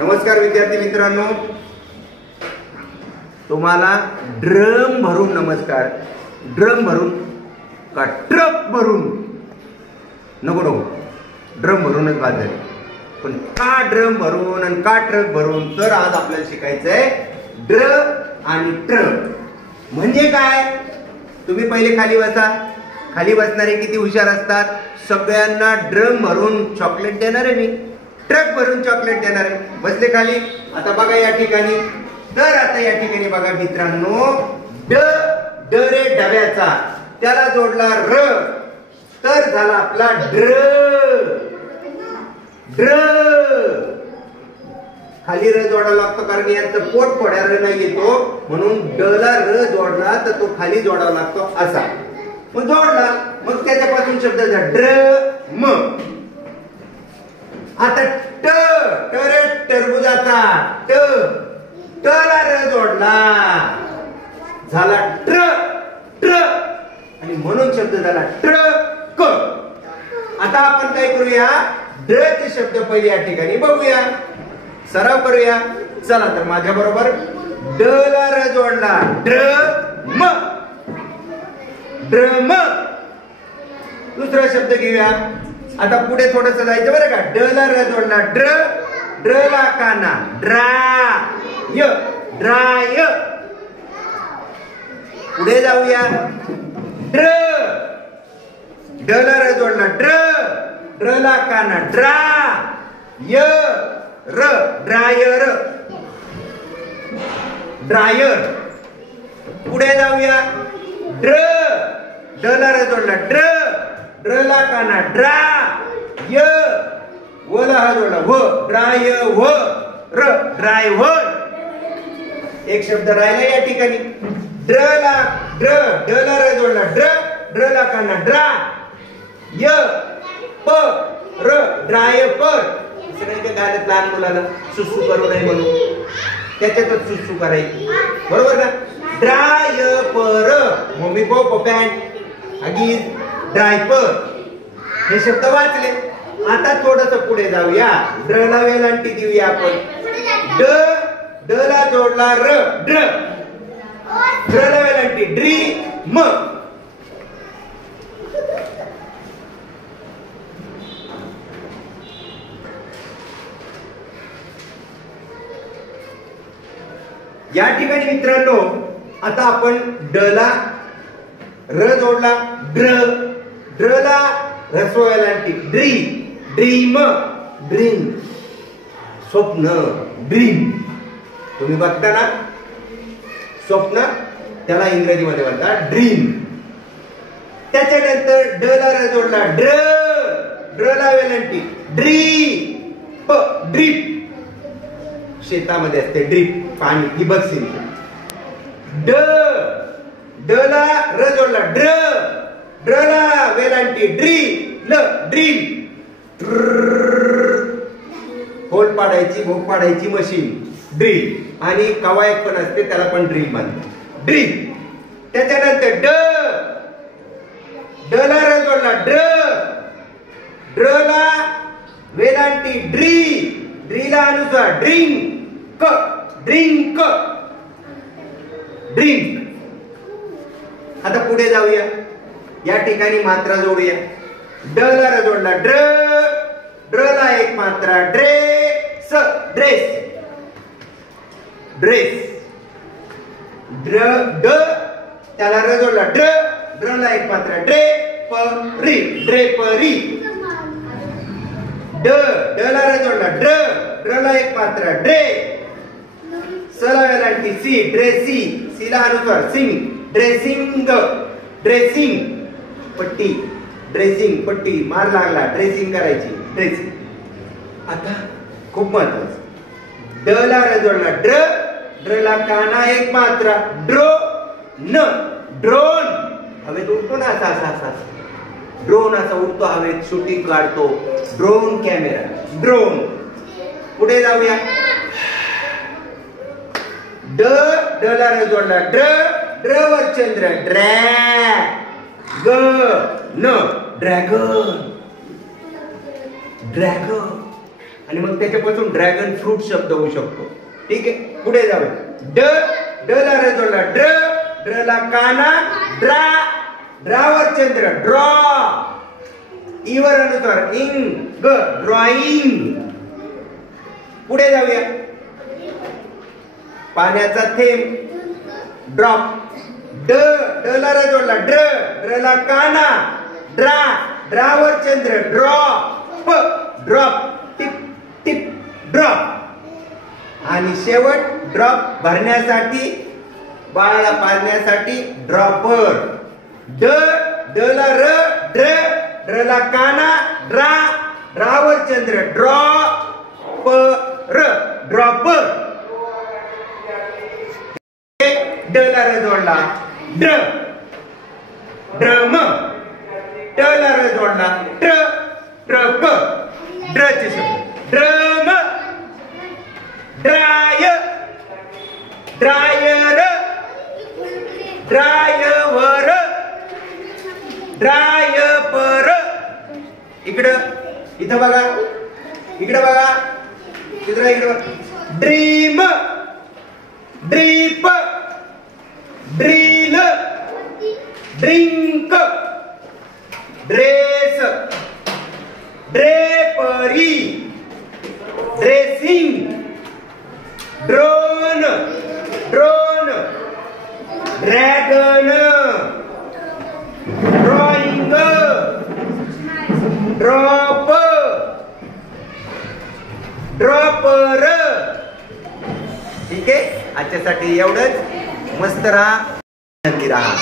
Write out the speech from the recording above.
नमस्कार विद्यार्थी मित्रांनो, तुम्हाला ड्रम भरून नमस्कार. ड्रम भरून का ट्रक भरून? नको नको, ड्रम भरूनच बाद झाले. पण का ड्रम भरून आणि का ट्रक भरून? तर आज आपल्याला शिकायचंय ड्र आणि ट्रक म्हणजे काय. तुम्ही पहिले खाली बसा. खाली बसणारे किती हुशार असतात. सगळ्यांना ड्रम भरून चॉकलेट देणार आहे मी, ट्रक भरून चॉकलेट देणार आहे. बसले खाली. आता बघा या ठिकाणी. तर आता या ठिकाणी बघा मित्रांनो, ड ड रे डब्याचा, त्याला जोडला र, तर झाला आपला ड्र. ड्र खाली र जोडावा लागतो, कारण याचं पोट फोड्या र नाही येतो, म्हणून ड ला र जोडला तर तो खाली जोडावा लागतो असा. मग जोडला, मग त्याच्यापासून शब्द झाला ड्र म. आता ट ट रे टरबुजाचा, ट ट ला र जोडला, झाला ट्र ट्र, आणि म्हणून शब्द झाला ट्रक. आता आपण काय करूया, ड्र चे शब्द पहिले या ठिकाणी बघूया, सराव करूया. चला तर माझ्या बरोबर. ड ला र जोडला, ड्रम. ड्रम. दुसरा शब्द घेऊया. आता पुढे थोडस जायचं बरं का. ड ला र जोडला, ड्र, ड्र ला काना, ड्राय, ड्राय. पुढे जाऊया. ड्र, ड ला र जोडला, ड्र, ड्र ला काना, ड्रा, य र, ड्रायर, ड्रायर. पुढे जाऊया. ड्र, ड ला र जोडला, ड्र, ड्र ला काना, ड्रा, य व ला हा जोडला, व, ड्राय व र, ड्रायव्हर. एक शब्द राहिला या ठिकाणी. ड्र ला ड्र, ड ला र जोडला, ड्र, ड्र ला काना, ड्रा, य प र, ड्रायपर. सगळ्यांच्या गाण्यात लहान मुलाला सुसू करू नये म्हणून त्याच्यातच सुसू करायची, बरोबर ना. ड्रायपर, मम्मी पप्पा पॅन्ट, आगी ड्रायपर, हे शब्द वाचले. आता थोडस पुढे जाऊया. ड्र ला वेलांटी देऊया आपण. ड, ड ला जोडला र, ड्र, ड्र ला वेलांटी, ड्री म. या ठिकाणी मित्रांनो, आता आपण ड ला र जोडला, ड्र, ड्र ला ह्रस्व वेलांटी, ड्री, ड्रीम, ड्रीम, स्वप्न, ड्रीम. तुम्ही बघता ना स्वप्न, त्याला इंग्रजीमध्ये म्हणतात ड्रीम. त्याच्यानंतर ड ला र जोडला, ड्र, ड्र ला वेलांटी, ड्रीप, ड्रीप. शेतामध्ये असते ड्रीप, पाणी, ठिबक सिंचन. ड, ड ला र जोडला, ड्र, ड्र ला वेलांटी, ड्री ल, ड्रीम. होल पाडायची, भोग पाडायची मशीन, ड्रील. आणि कवायत पण असते, त्याला पण ड्रील म्हणतात, ड्रील. त्याच्यानंतर ड, ड ला र जोडला, ड्र, ड्र ला वेलांटी, ड्री, ड्री ला अनुसार, ड्रिंक, ड्रिंक, ड्रिंक. आता पुढे जाऊया. या ठिकाणी मात्रा जोडूया. ड ला र जोडला, ड्र, ड्र ला एक मात्रा, ड्रेस, ड्रेस, ड्रेस. ड्र, ड त्याला र जोडला, ड्र, ड्र ला एक मात्रा, ड्रेपरी, ड्रेपरी. ड, ड ला र जोडला, ड्र, ड्र ला एक मात्रा, ड्रे, स ला वेलांटी, सी, ड्रेसी, सी ला अनुसार, सिंग, ड्रेसिंग, ड्रेसिंग, पट्टी, ड्रेसिंग, पट्टी, मार लागला, ड्रेसिंग करायची, ड्रेसिंग. आता खूप महत्वाचं. ड ला र जोडला, ड्र, ड्र ला काना एक मात्रा, ड्रो न, ड्रोन. हवेत उडतो ना असा असा असा, ड्रोन असा उडतो हवेत, शूटिंग काढतो, ड्रोन कॅमेरा, ड्रोन. पुढे जाऊया. ड, ड ला र जोडला, ड्र, ड्र वर चंद्र, ड्रॅग, ग न, ड्रॅगन, ड्रॅगन. आणि मग त्याच्यापासून ड्रॅगन फ्रूट शब्द होऊ शकतो. ठीक आहे, पुढे जाऊया. ड ला र जोडला ड्र, ड्र ला काना ड्रा, ड्रावर चंद्र ड्रॉ, ईवर अनुस्वार इंग ड्रॉइंग. पुढे जाऊया. पाण्याचा थेंब ड्रॉप. ड ला र जोडला ड्र, ड्र ला काना ड्रा, ड्रावर चंद्र ड्रॉप, ड्रॉप टिप टिप ड्रॉप. आणि शेवट ड्रॉप भरण्यासाठी, बाळाला पाळण्यासाठी ड्रॉपर. ड ला र ड्र, ड्र ला काना ड्रा, ड्रावर चंद्र ड्रॉपर, ड्रॉपर. ड ला र जोडला ड्र, ड्रम. ट ला र जोडला ट्र, ट्रक. ड्रचे शब्द ड्रम, ड्राय, ड्रायर, ड्रायवर, ड्रायपर. इकडं इथं बघा, इकडे बघा, इकडे dream, drip, drill, drink, dress, drapery, dressing, drone, drone, dragon, drawing, drop, dropper. ठीक आहे, आजच्यासाठी एवढंच. मस्त राहा, नक्की राहा.